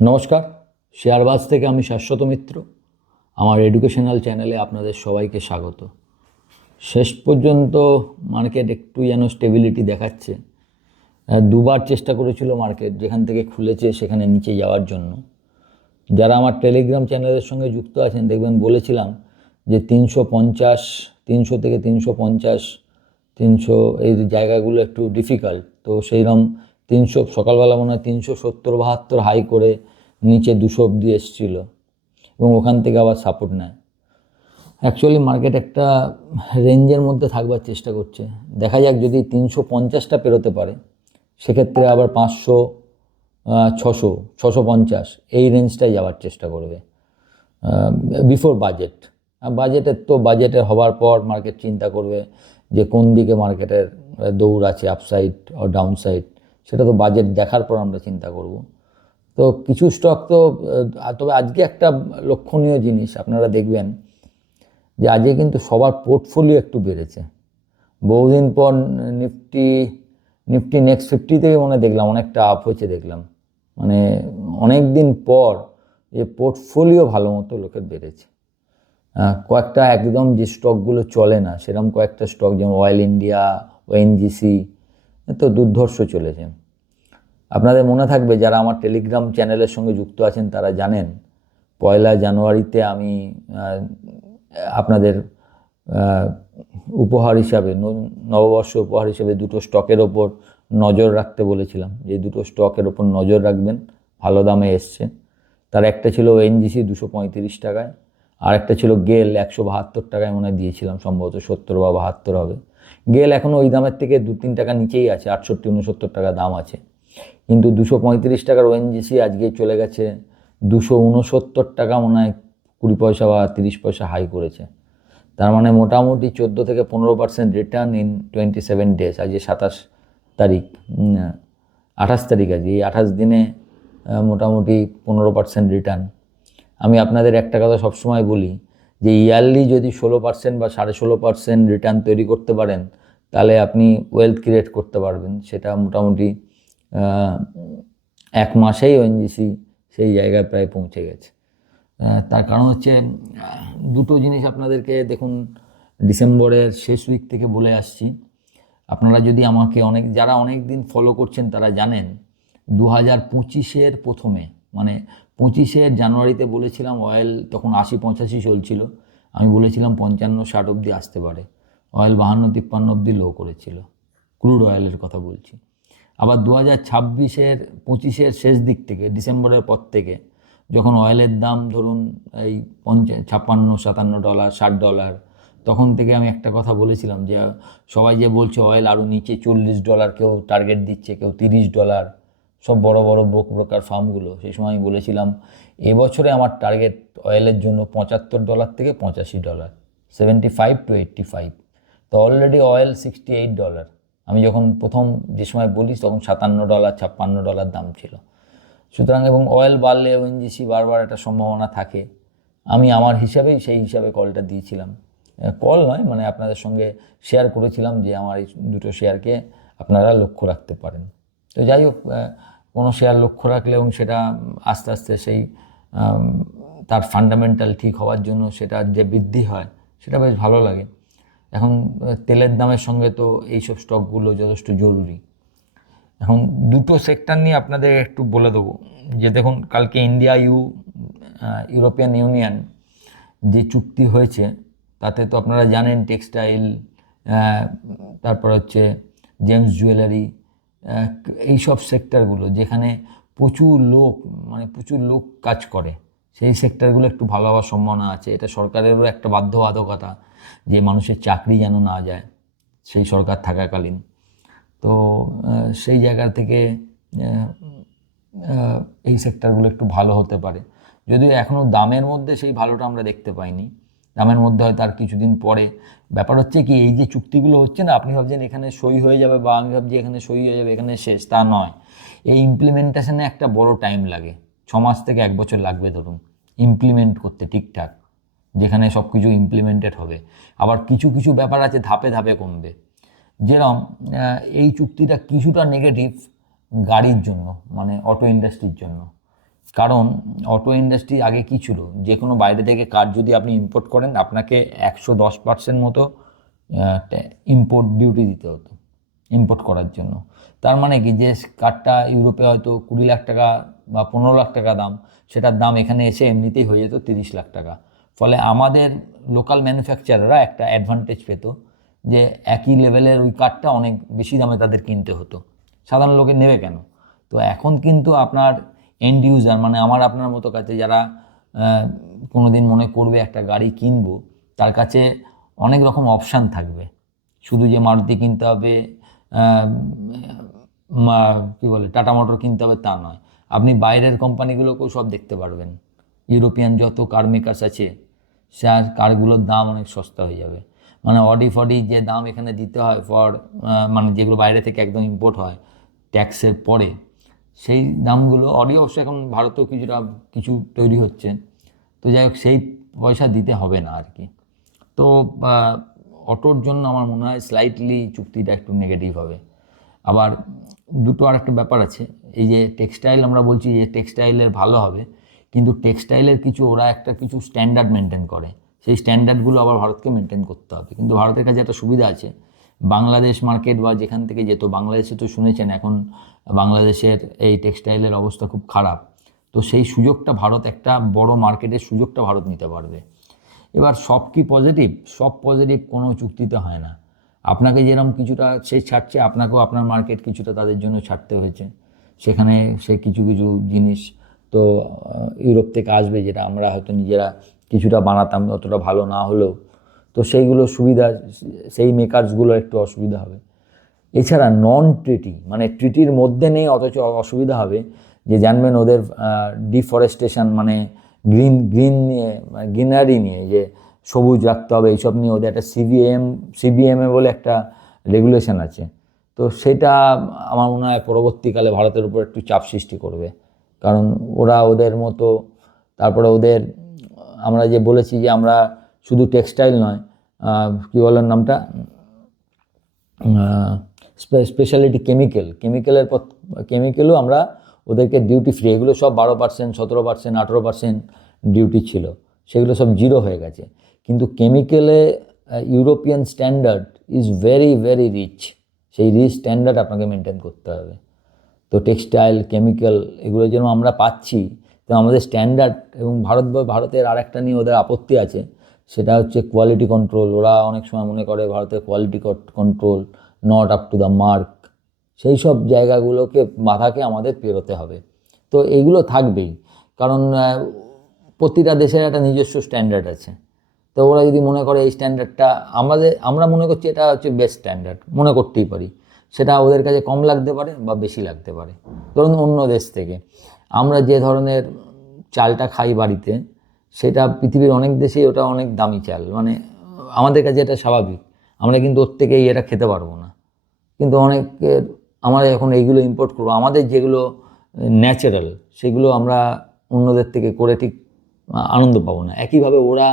নমস্কার, শেয়ারবাজ থেকে আমি শাশ্বত মিত্র। আমার এডুকেশনাল চ্যানেলে আপনাদের সবাইকে স্বাগত। শেষ পর্যন্ত মার্কেট একটু যেন স্টেবিলিটি দেখাচ্ছে। দুবার চেষ্টা করেছিল মার্কেট, যেখান থেকে খুলেছে সেখানে নিচে যাওয়ার জন্য। যারা আমার টেলিগ্রাম চ্যানেলের সঙ্গে যুক্ত আছেন দেখবেন বলেছিলাম যে 350, 300 থেকে 350, 300 এই জায়গাগুলো একটু ডিফিকাল্ট। তো সেইরকম 300 সকালবেলা মনে হয় 370-72 হাই করে নিচে 200 অব্দি এসেছিলো এবং ওখান থেকে আবার সাপোর্ট নেয়। অ্যাকচুয়ালি মার্কেট একটা রেঞ্জের মধ্যে থাকবার চেষ্টা করছে। দেখা যাক, যদি 350টা পেরোতে পারে সেক্ষেত্রে আবার 500, 600, 650 এই রেঞ্জটাই যাওয়ার চেষ্টা করবে বিফোর বাজেট। বাজেটের হবার পর মার্কেট চিন্তা করবে যে কোন দিকে মার্কেটের দৌড় আছে, আপসাইড ও ডাউনসাইড। সেটা তো বাজেট দেখার পর আমরা চিন্তা করব। তো কিছু স্টক তো তবে আজকে একটা লক্ষণীয় জিনিস আপনারা দেখবেন যে আজকে কিন্তু সবার পোর্টফোলিও একটু বেড়েছে। বহুদিন পর নিফটি নেক্সট 50 থেকে মনে দেখলাম অনেকটা আপ হয়েছে, দেখলাম মানে অনেক দিন পর যে পোর্টফোলিও ভালো মতো লোকের বেড়েছে। কয়েকটা একদম যে স্টকগুলো চলে না সেরকম কয়েকটা স্টক, যেমন অয়েল ইন্ডিয়া, ওএনজিসি, তো দুর্ধর্ষ চলেছে। আপনাদের মনে থাকবে যারা আমার টেলিগ্রাম চ্যানেলের সঙ্গে যুক্ত আছেন তারা জানেন 1 জানুয়ারিতে আমি আপনাদের উপহার হিসাবে, নববর্ষ উপহার হিসেবে দুটো স্টকের ওপর নজর রাখতে বলেছিলাম, যে দুটো স্টকের ওপর নজর রাখবেন, ভালো দামে এসছে। তার একটা ছিল ওএনজিসি 235 টাকায়, আর একটা ছিল গেল 172 টাকায় মনে দিয়েছিলাম, সম্ভবত 70 বা 72 হবে। গেল এখনও ওই দামের থেকে 2-3 টাকা নিচেই আছে, 68-69 টাকা দাম আছে। কিন্তু 235 টাকার ওএনজিসি আজকে চলে গেছে 269 টাকা, মনে হয় 20 পয়সা বা 30 পয়সা হাই করেছে। তার মানে মোটামুটি 14 থেকে 15% রিটার্ন ইন 27 ডেজ। আজকে 27 তারিখ, 28 তারিখ আজকে, এই 28 দিনে মোটামুটি 15% রিটার্ন। আমি আপনাদের একটা কথা সবসময় বলি যে ইয়ারলি যদি 16% বা 16.5% রিটার্ন তৈরি করতে পারেন তাহলে আপনি ওয়েলথ ক্রিয়েট করতে পারবেন। সেটা মোটামুটি 1 মাসেই ওএনজিসি সেই জায়গায় প্রায় পৌঁছে গেছে। তার কারণ হচ্ছে দুটো জিনিস আপনাদেরকে দেখুন, ডিসেম্বরের শেষ উইক থেকে বলে আসছি। আপনারা যদি আমাকে যারা অনেক দিন ফলো করছেন তারা জানেন 2025-এর প্রথমে, মানে 25-এর জানুয়ারিতে বলেছিলাম অয়েল তখন 80-85 চলছিল, আমি বলেছিলাম 55-60 অবধি আসতে পারে। অয়েল 52-53 অবধি লো করেছিল, ক্রুড অয়েলের কথা বলছি। আবার 2026-এর 25-এর শেষ দিক থেকে, ডিসেম্বরের পর থেকে, যখন অয়েলের দাম ধরুন এই $56-57, $60, তখন থেকে আমি একটা কথা বলেছিলাম যে সবাই যে বলছে অয়েল আরও নিচে $40, কেউ টার্গেট দিচ্ছে, কেউ $30, সব বড় বড় ব্রোকার ফার্মগুলো। সেই সময় আমি বলেছিলাম এবছরে আমার টার্গেট অয়েলের জন্য $75 থেকে $85, 75 to 85। তো অলরেডি অয়েল $68। আমি যখন প্রথম যে সময় বলি তখন $57, $56 দাম ছিল। সুতরাং এবং অয়েল বাড়লে ওএনজিসি বারবার একটা সম্ভাবনা থাকে। আমি আমার হিসাবেই সেই হিসাবে কলটা দিয়েছিলাম, কল নয় মানে আপনাদের সঙ্গে শেয়ার করেছিলাম যে আমার এই দুটো শেয়ারকে আপনারা লক্ষ্য রাখতে পারেন। তো যাই হোক, কোনো শেয়ার লক্ষ্য রাখলে এবং সেটা আস্তে আস্তে সেই তার ফান্ডামেন্টাল ঠিক হওয়ার জন্য সেটা যে বৃদ্ধি হয় সেটা বেশ ভালো লাগে। এখন তেলের দামের সঙ্গে তো এইসব স্টকগুলো যথেষ্ট জরুরি। এখন দুটো সেক্টর নিয়ে আপনাদের একটু বলে দেবো যে দেখুন, কালকে ইউরোপিয়ান ইউনিয়ন যে চুক্তি হয়েছে তাতে তো আপনারা জানেন টেক্সটাইল, তারপর হচ্ছে জেমস জুয়েলারি, এইসব সেক্টরগুলো যেখানে প্রচুর লোক কাজ করে, সেই সেক্টরগুলো একটু ভালো হওয়ার সম্ভাবনা আছে। এটা সরকারেরও একটা বাধ্যবাধকতা যে মানুষের চাকরি যেন না যায় সেই সরকার থাকাকালীন। তো সেই জায়গা থেকে এই সেক্টরগুলো একটু ভালো হতে পারে, যদিও এখনও দামের মধ্যে সেই ভালোটা আমরা দেখতে পাইনি। দামের মধ্যে হয়তো আর কিছুদিন পরে। ব্যাপার হচ্ছে কি, এই যে চুক্তিগুলো হচ্ছে না, আপনি ভাবছেন এখানে সই হয়ে যাবে বা আমি ভাবছি এখানে সই হয়ে যাবে এখানে শেষ, তা নয়। এই ইমপ্লিমেন্টেশনে একটা বড় টাইম লাগে, 6 মাস থেকে 1 বছর লাগবে ধরুন ইমপ্লিমেন্ট করতে ঠিকঠাক, যেখানে সব কিছু ইমপ্লিমেন্টেড হবে। আবার কিছু কিছু ব্যাপার আছে ধাপে ধাপে কমবে। যেরকম এই চুক্তিটা কিছুটা নেগেটিভ গাড়ির জন্য, মানে অটো ইন্ডাস্ট্রির জন্য, কারণ অটো ইন্ডাস্ট্রি আগে কী ছিল, যে কোনো বাইরে থেকে কার যদি আপনি ইম্পোর্ট করেন আপনাকে 110% মতো ইম্পোর্ট ডিউটি দিতে হতো ইম্পোর্ট করার জন্য। তার মানে কি, যে কারটা ইউরোপে হয়তো 20 লাখ টাকা বা 15 লাখ টাকা দাম, সেটার দাম এখানে এসে এমনিতেই হয়ে যেত 30 লাখ টাকা। ফলে আমাদের লোকাল ম্যানুফ্যাকচারাররা একটা অ্যাডভান্টেজ পেত যে একই লেভেলের ওই কারটা অনেক বেশি দামে তাদের কিনতে হতো। সাধারণ লোকে নেবে কেন? তো এখন কিন্তু আপনার এন্ড ইউজার, মানে আমার আপনার মতো কাছে যারা কোনো দিন মনে করবে একটা গাড়ি কিনবো, তার কাছে অনেক রকম অপশান থাকবে। শুধু যে মারুতি কিনতে হবে, কী বলে টাটা মোটর কিনতে হবে তা নয়, আপনি বাইরের কোম্পানিগুলোকেও সব দেখতে পারবেন। ইউরোপিয়ান যত কার মেকার্স আছে, সে কারগুলোর দাম অনেক সস্তা হয়ে যাবে। মানে অডি ফডি যে দাম এখানে দিতে হয় ফর, মানে যেগুলো বাইরে থেকে একদম ইম্পোর্ট হয় ট্যাক্সের পরে, সেই দামগুলো, অডি অবশ্য এখন ভারতেও কিছু তৈরি হচ্ছে, তো যাই হোক সেই পয়সা দিতে হবে না আর কি। তো অটোর জন্য আমার মনে হয় স্লাইটলি চুক্তিটা একটু নেগেটিভ হবে। আবার দুটো আর একটা ব্যাপার আছে, এই যে টেক্সটাইল আমরা বলছি যে টেক্সটাইলের ভালো হবে, কিন্তু টেক্সটাইলের ওরা কিছু স্ট্যান্ডার্ড মেনটেন করে, সেই স্ট্যান্ডার্ডগুলো আবার ভারতকে মেনটেন করতে হবে। কিন্তু ভারতের কাছে একটা সুবিধা আছে, বাংলাদেশ মার্কেট বা যেখান থেকে যেত, বাংলাদেশে তো শুনেছেন এখন বাংলাদেশের এই টেক্সটাইলের অবস্থা খুব খারাপ, তো সেই সুযোগটা ভারত, একটা বড় মার্কেটের সুযোগটা ভারত নিতে পারবে। এবার সব কি পজিটিভ? সব পজিটিভ কোনো চুক্তিতে হয় না। আপনাকে যেরকম কিছুটা সে ছাড়ছে, আপনাকেও আপনার মার্কেট কিছুটা তাদের জন্য ছাড়তে হয়েছে। সেখানে সে কিছু জিনিস তো ইউরোপ থেকে আসবে, যেটা আমরা হয়তো নিজেরা কিছুটা বানাতাম, অতটা ভালো না হলেও, তো সেইগুলো সুবিধা, সেই মেকার্সগুলো একটু অসুবিধা হবে। এছাড়া নন ট্রিটি, মানে ট্রিটির মধ্যে নেই অথচ অসুবিধা হবে, যে জানবেন ওদের ডিফরেস্টেশন, মানে গ্রিনারি নিয়ে, যে সবুজ রাখতে হবে, এইসব নিয়ে ওদের একটা সিবিএমএ বলে একটা রেগুলেশন আছে। তো সেটা আমার মনে হয় পরবর্তীকালে ভারতের উপর একটু চাপ সৃষ্টি করবে, কারণ ওরা ওদের মতো, তারপরে ওদের, আমরা যে বলেছি যে আমরা শুধু টেক্সটাইল নয়, কী বলেন নামটা, স্পেশালিটি কেমিক্যালও আমরা ওদেরকে ডিউটি ফ্রি, এগুলো সব 12%, 17%, 18% ডিউটি ছিল, সেগুলো সব জিরো হয়ে গেছে। কিন্তু কেমিক্যালে European standard is very very rich, সেই রিচ স্ট্যান্ডার্ড আপনাকে মেনটেন করতে হবে। তো টেক্সটাইল, কেমিক্যাল, এগুলো যেন আমরা পাচ্ছি, তো আমাদের স্ট্যান্ডার্ড, এবং ভারতের আর একটা নিয়ে ওদের আপত্তি আছে, সেটা হচ্ছে কোয়ালিটি কন্ট্রোল। ওরা অনেক সময় মনে করে ভারতের quality control not up to the mark, সেই সব জায়গাগুলোকে বাধাকে আমাদের পেরোতে হবে। তো এইগুলো থাকবেই, কারণ প্রতিটা দেশের একটা নিজস্ব স্ট্যান্ডার্ড আছে। তো ওরা যদি মনে করে এই স্ট্যান্ডার্ডটা আমরা মনে করছি এটা হচ্ছে বেস্ট স্ট্যান্ডার্ড, মনে করতেই পারি, সেটা ওদের কাছে কম লাগতে পারে বা বেশি লাগতে পারে। ধরুন অন্য দেশ থেকে আমরা যে ধরনের চালটা খাই বাড়িতে, সেটা পৃথিবীর অনেক দেশেই ওটা অনেক দামি চাল, মানে আমাদের কাছে এটা স্বাভাবিক, আমরা কিন্তু ওর থেকেই এটা খেতে পারবো না। কিন্তু আমরা এখন এইগুলো ইম্পোর্ট করবো, আমাদের যেগুলো ন্যাচারাল সেগুলো আমরা অন্যদের থেকে করে ঠিক আনন্দ পাবো না। একইভাবে ওরা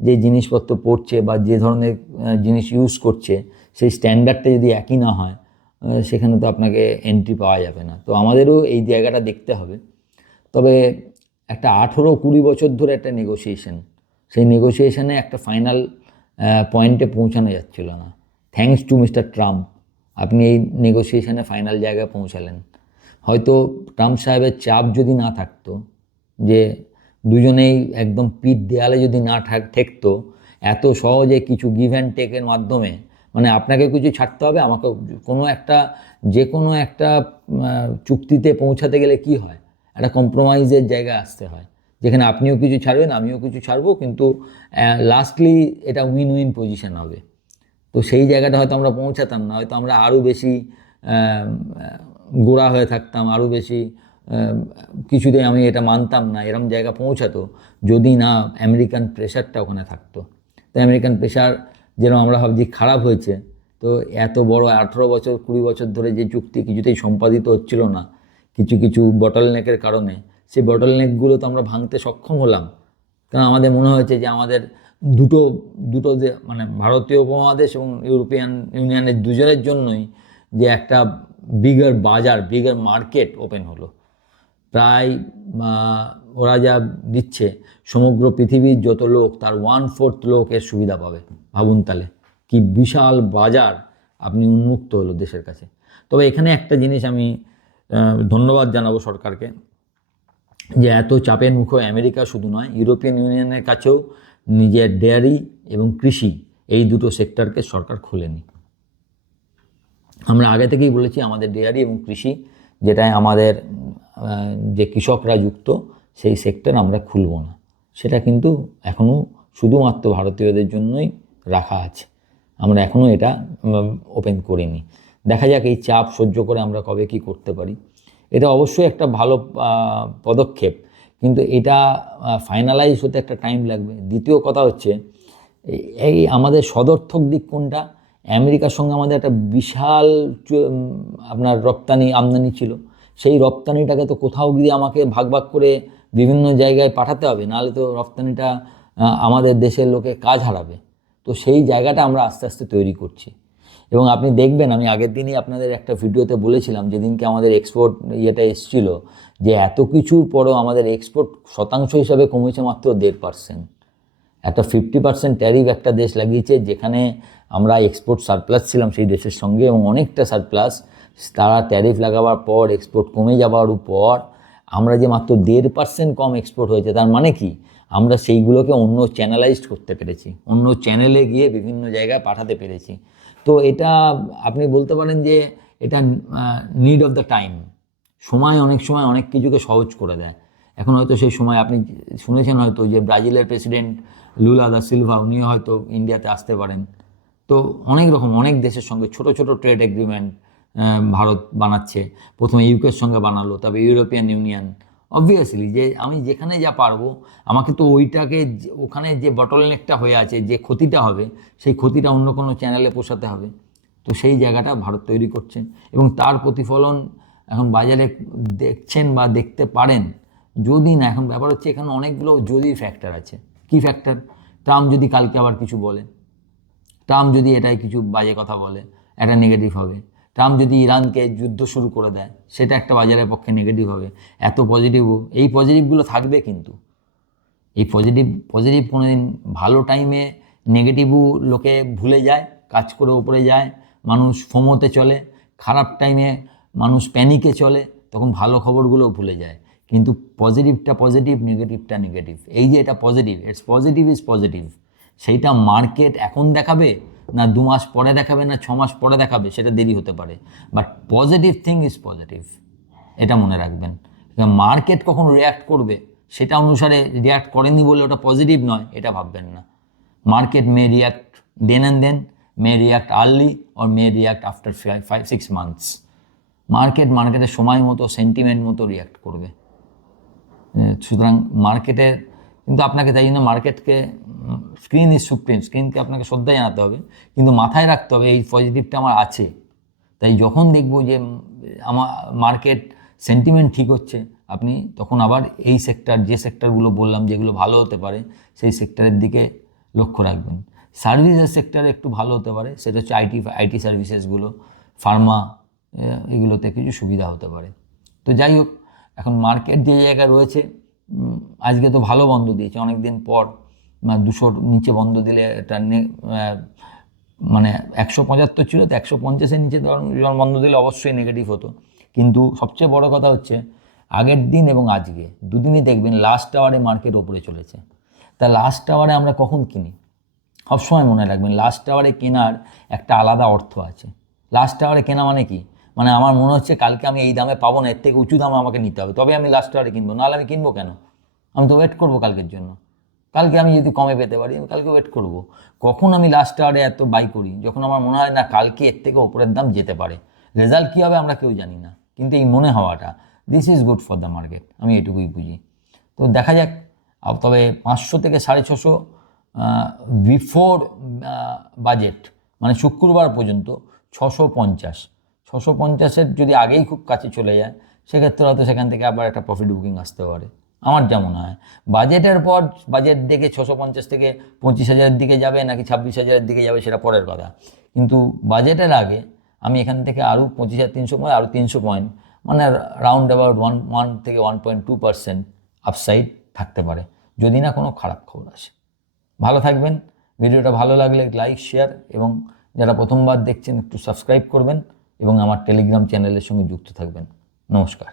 যে জিনিসপত্র পড়ছে বা যে ধরনের জিনিস ইউজ করছে, সেই স্ট্যান্ডার্ডটা যদি একই না হয়, সেখানে তো আপনাকে এন্ট্রি পাওয়া যাবে না। তো আমাদেরও এই জায়গাটা দেখতে হবে। তবে একটা 18-20 বছর ধরে একটা নেগোসিয়েশন, সেই নেগোসিয়েশনে একটা ফাইনাল পয়েন্টে পৌঁছানো যাচ্ছিল না। থ্যাঙ্কস টু মিস্টার ট্রাম্প, আপনি এই নেগোসিয়েশনে ফাইনাল জায়গায় পৌঁছালেন। হয়তো ট্রাম্প সাহেবের চাপ যদি না থাকতো, যে দুজনেই একদম পিঠ দেয়ালে যদি না ঠেকতো, এত সহজে কিছু গিভ অ্যান্ড টেকের মাধ্যমে, মানে আপনাকে কিছু ছাড়তে হবে, আমাকে যে কোনো একটা চুক্তিতে পৌঁছাতে গেলে কি হয়, একটা কম্প্রোমাইজের জায়গায় আসতে হয়, যেখানে আপনিও কিছু ছাড়বেন, আমিও কিছু ছাড়বো, কিন্তু লাস্টলি এটা উইন উইন পজিশন হবে। তো সেই জায়গাটা হয়তো আমরা পৌঁছাতাম না, হয়তো আমরা আরও বেশি গোড়া হয়ে থাকতাম, আরও বেশি কিছুতেই আমি এটা মানতাম না, এরম জায়গা পৌঁছাতো যদি না আমেরিকান প্রেশারটা ওখানে থাকতো। তো আমেরিকান প্রেশার যেরকম আমরা ভাবছি খারাপ হয়েছে, তো এত বড় 18 বছর 20 বছর ধরে যে চুক্তি কিছুতেই সম্পাদিত হচ্ছিল না, কিছু বটলনেকের কারণে, সেই বটলনেকগুলো তো আমরা ভাঙতে সক্ষম হলাম। কারণ আমাদের মনে হয়েছে যে আমাদের দুটো যে, মানে ভারতীয় উপমহাদেশ এবং ইউরোপিয়ান ইউনিয়নের দুজনের জন্যই যে একটা বিগার বাজার, বিগার মার্কেট ওপেন হলো। প্রায় ওরা যা দিচ্ছে সমগ্র পৃথিবীর যত লোক তার 1/4 লোক এর সুবিধা পাবে। ভাবুন তাহলে কি বিশাল বাজার আপনি উন্মুক্ত হলো দেশের কাছে। তবে এখানে একটা জিনিস আমি ধন্যবাদ জানাবো সরকারকে, যে এত চাপের মুখে আমেরিকা শুধু নয়, ইউরোপিয়ান ইউনিয়নের কাছেও নিজের ডেয়ারি এবং কৃষি এই দুটো সেক্টরকে সরকার খোলেনি। আমরা আগে থেকেই বলেছি আমাদের ডেয়ারি এবং কৃষি, যেটায় আমাদের যে কৃষকরা যুক্ত, সেই সেক্টর আমরা খুলব না। সেটা কিন্তু এখনও শুধুমাত্র ভারতীয়দের জন্যই রাখা আছে, আমরা এখনও এটা ওপেন করিনি। দেখা যাক এই চাপ সহ্য করে আমরা কবে কি করতে পারি। এটা অবশ্যই একটা ভালো পদক্ষেপ, কিন্তু এটা ফাইনালাইজ হতে একটা টাইম লাগবে। দ্বিতীয় কথা হচ্ছে এই আমাদের সদর্থক দিক কোনটা, আমেরিকার সঙ্গে আমাদের একটা বিশাল আপনার রপ্তানি আমদানি ছিল, সেই রপ্তানিটাকে তো কোথাও গিয়ে আমাকে ভাগ ভাগ করে বিভিন্ন জায়গায় পাঠাতে হবে, নাহলে তো রপ্তানিটা আমাদের দেশের লোকে কাজ হারাবে। তো সেই জায়গাটা আমরা আস্তে আস্তে তৈরি করছি। এবং আপনি দেখবেন, আমি আগের দিনই আপনাদের একটা ভিডিওতে বলেছিলাম, যেদিনকে আমাদের এক্সপোর্ট ইয়েটা এসেছিল, যে এত কিছুর পরেও আমাদের এক্সপোর্ট শতাংশ হিসাবে কমেছে মাত্র 1.5%। একটা 50% ট্যারিফ একটা দেশ লাগিয়েছে, যেখানে আমরা এক্সপোর্ট সারপ্লাস ছিলাম সেই দেশের সঙ্গে, এবং অনেকটা সারপ্লাস। তারা ট্যারিফ লাগাবার পর এক্সপোর্ট কমে যাওয়ার পর আমরা যে মাত্র 1.5% কম এক্সপোর্ট হয়েছে, তার মানে কি আমরা সেইগুলোকে অন্য চ্যানেলাইজড করতে পেরেছি, অন্য চ্যানেলে গিয়ে বিভিন্ন জায়গায় পাঠাতে পেরেছি। তো এটা আপনি বলতে পারেন যে এটা নিড অফ দ্য টাইম। সময় অনেক সময় অনেক কিছুকে সহজ করে দেয়। এখন হয়তো সেই সময় আপনি শুনেছেন হয়তো যে ব্রাজিলের প্রেসিডেন্ট লুলা দা সিলভা, উনিও হয়তো ইন্ডিয়াতে আসতে পারেন। তো অনেক রকম অনেক দেশের সঙ্গে ছোট ছোট ট্রেড এগ্রিমেন্ট ভারত বানাচ্ছে। প্রথমে ইউকের সঙ্গে বানালো, তবে ইউরোপিয়ান ইউনিয়ন। অবভিয়াসলি যে আমি যেখানে যা পারবো, আমাকে তো ওইটাকে ওখানে যে বটলনেকটা হয়ে আছে, যে ক্ষতিটা হবে, সেই ক্ষতিটা অন্য কোনো চ্যানেলে পোষাতে হবে। তো সেই জায়গাটা ভারত তৈরি করছে, এবং তার প্রতিফলন এখন বাজারে দেখছেন বা দেখতে পারেন। যদি না, এখন ব্যাপার হচ্ছে এখানে অনেকগুলো যদি ফ্যাক্টর আছে। কি ফ্যাক্টর? ট্রাম্প যদি কালকে আবার কিছু বলে, ট্রাম্প যদি এটাই কিছু বাজে কথা বলে, এটা নেগেটিভ হবে। ট্রাম্প যদি ইরানকে যুদ্ধ শুরু করে দেয়, সেটা একটা বাজারের পক্ষে নেগেটিভ হবে। এত পজিটিভও, এই পজিটিভগুলো থাকবে, কিন্তু এই পজিটিভ কোনো দিন ভালো টাইমে নেগেটিভও লোকে ভুলে যায়, কাজ করে উপরে যায়, মানুষ ফোমোতে চলে। খারাপ টাইমে মানুষ প্যানিকে চলে, তখন ভালো খবরগুলো ভুলে যায়। কিন্তু পজিটিভটা পজিটিভ, নেগেটিভটা নেগেটিভ। এই যে এটা positive, it's positive is positive, সেইটা মার্কেট এখন দেখাবে না 2 মাস পরে দেখাবে না 6 মাস পরে দেখাবে, সেটা দেরি হতে পারে। But positive thing is positive, এটা মনে রাখবেন। মার্কেট কখন রিয়্যাক্ট করবে সেটা অনুসারে রিয়্যাক্ট করেনি বলে ওটা পজিটিভ নয়, এটা ভাববেন না। Market may react then and then, may react early, or may react after 5-6 months. মার্কেটের সময় মতো, সেন্টিমেন্ট মতো রিয়্যাক্ট করবে। সুতরাং মার্কেটের কিন্তু আপনাকে, তাই জন্য মার্কেটকে স্ক্রিন ইজ সুপ্রিম, স্ক্রিনকে আপনাকে শ্রদ্ধা জানাতে হবে, কিন্তু মাথায় রাখতে হবে এই পজিটিভটা আমার আছে। তাই যখন দেখব যে আমার মার্কেট সেন্টিমেন্ট ঠিক হচ্ছে, আপনি তখন আবার এই সেক্টর, যে সেক্টরগুলো বললাম যেগুলো ভালো হতে পারে, সেই সেক্টরের দিকে লক্ষ্য রাখবেন। সার্ভিসের সেক্টরে একটু ভালো হতে পারে, সেটা হচ্ছে আইটি সার্ভিসেসগুলো, ফার্মা, এগুলোতে কিছু সুবিধা হতে পারে। তো যাই হোক, এখন মার্কেট যে জায়গায় রয়েছে, আজকে তো ভালো বন্ধ দিয়েছে অনেক দিন পর, 200-র নিচে বন্ধ দিলে এটা মানে 175 ছিল, তো 150-এর নিচে যখন বন্ধ দিলে অবশ্যই নেগেটিভ হতো। কিন্তু সবচেয়ে বড় কথা হচ্ছে আগের দিন এবং আজকে দুদিনই দেখবেন লাস্ট আওয়ারে মার্কেট ওপরে চলেছে। তা লাস্ট আওয়ারে আমরা কখন কিনি? সবসময় মনে রাখবেন, লাস্ট আওয়ারে কেনার একটা আলাদা অর্থ আছে। লাস্ট আওয়ারে কেনা মানে কি? মানে আমার মনে হচ্ছে কালকে আমি এই দামে পাবো না, এর থেকে উঁচু দামে আমাকে নিতে হবে, তবে আমি লাস্ট আওয়ারে কিনবো, নাহলে আমি কিনবো কেন? আমি তো ওয়েট করবো কালকের জন্য। কালকে আমি যদি কমে পেতে পারি, আমি কালকে ওয়েট করব। কখন আমি লাস্ট আওয়ারে এত বাই করি? যখন আমার মনে হয় না কালকে এর থেকে ওপরের দাম যেতে পারে। রেজাল্ট কী হবে আমরা কেউ জানি না, কিন্তু এই মনে হওয়াটা, this is good for the market, আমি এটুকুই বুঝি। তো দেখা যাক। তবে 500 থেকে 650 বিফোর বাজেট, মানে শুক্রবার পর্যন্ত 650-650-এর যদি আগেই খুব কাছে চলে যায়, সেক্ষেত্রে হয়তো সেখান থেকে আবার একটা প্রফিট বুকিং আসতে পারে, আমার যা মনে হয়। বাজেটের পর বাজেট দেখে 650 থেকে 25,000-এর দিকে যাবে নাকি 26,000-এর দিকে যাবে, সেটা পরের কথা। কিন্তু বাজেটের আগে আমি এখান থেকে আরও 25,300 পয়েন্ট, আরও 300 পয়েন্ট মানে রাউন্ড অ্যাবাউট 1 থেকে 1.2% আপসাইড থাকতে পারে, যদি না কোনো খারাপ খবর আসে। ভালো থাকবেন। ভিডিওটা ভালো লাগলে লাইক, শেয়ার এবং যারা প্রথমবার দেখছেন একটু সাবস্ক্রাইব করবেন এবং আমার টেলিগ্রাম চ্যানেলের সঙ্গে যুক্ত থাকবেন। নমস্কার।